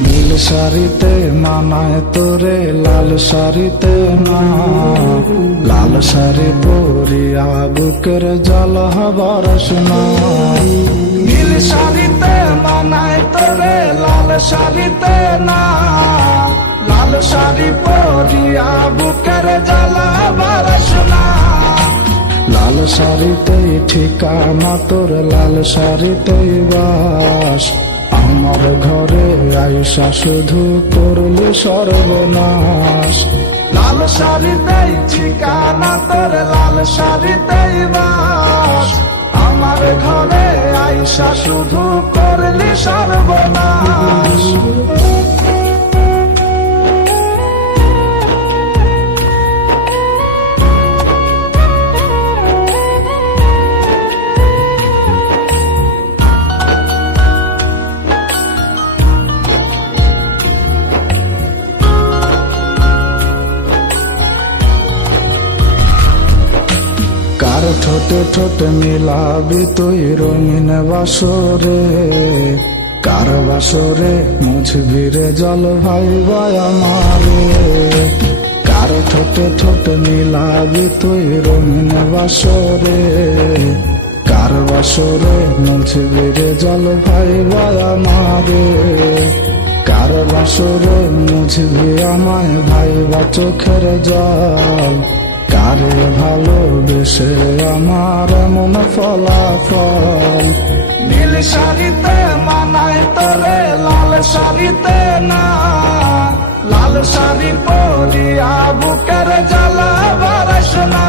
নীল শাড়িতে মানায় তোরে লাল শাড়িতে না, লাল শাড়ি পরিয়া বুকের জল বরস না। নীল শাড়িতে মানায় তোরে লাল শাড়িতে না, লাল শাড়ি পরিয়া বুকের জল বরস না। লাল শাড়িতেই ঠিকানা তোর, লাল শাড়িতেই বাস, আমার ঘরে আইসা শুধু করলি সর্বনাশ। লাল শাড়িতেই ঠিকানা তোর, লাল শাড়িতেই বাস, আমার ঘরে আইসা শুধু করলি সর্বনাশ। কার ঠোঁটে ঠোঁটে মিলাবি তুই রঙিন বাসরে, কার বাসরে মুছবি রে জল ভাইবা আমারে। কার ঠোঁটে ঠোঁটে মিলাবি তুই রঙিন বাসরে, কার বাসরে মুছবি রে জল ভাইবা আমারে। কার বাসরে মুছবি আমায় ভাইবা চোখের জল, কারে ভালোবেসে আমার মন ফলাফল। নীল শাড়িতে মানায় তোরে লাল শাড়িতে না, লাল শাড়ি পরিয়া বুকের জ্বালা বরস না।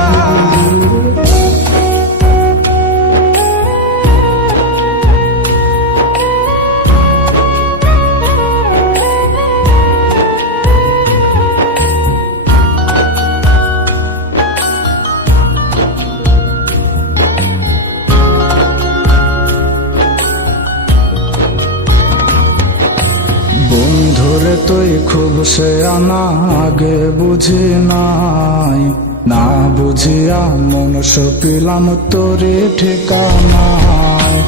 বন্ধুরে তুই খুব সে আনা আগে বুঝি নাই, না বুঝিয়া মন সপিলাম তোরে ঠিকানায়।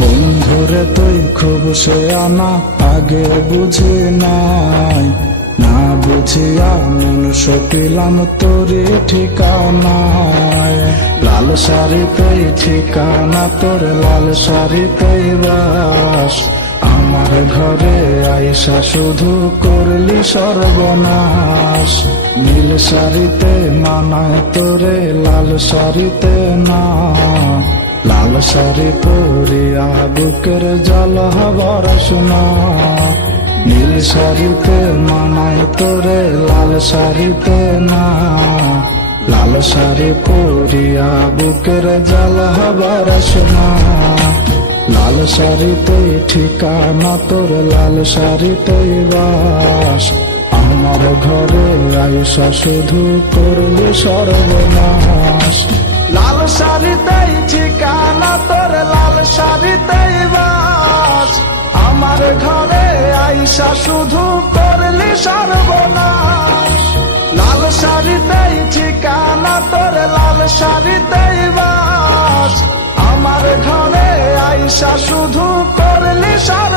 বন্ধুরে তুই খুব সে আনা আগে বুঝি নাই, না বুঝিয়া মন সপিলাম তোরে ঠিকানায়। লাল শাড়িতেই ঠিকানা তোর, লাল শাড়িতেই বাস, আমার ঘরে আইসা শুধু করলি সর্বনাশ। নীল শাড়িতে মানায় তোরে লাল শাড়িতে না, লাল শাড়ি পরিয়া বুকের জল বরস না। নীল শাড়িতে মানায় তোরে লাল শাড়িতে না, লাল শাড়ি পরিয়া বুকের জল বরস না। লাল শাড়িতেই ঠিকানা তোর, লাল শাড়িতেই বাস, আমার ঘরে আইসা শুধু করলি সর্বনাশ। লাল শাড়িতেই ঠিকানা তোর, লাল শাড়িতেই বাস, আমার ঘরে আইসা শুধু করলি সর্বনাশ। লাল শাড়িতেই ঠিকানা তোর, লাল শাড়িতেই বাস, আমার ঘরে আইসা শুধু করলি সর্বনাশ।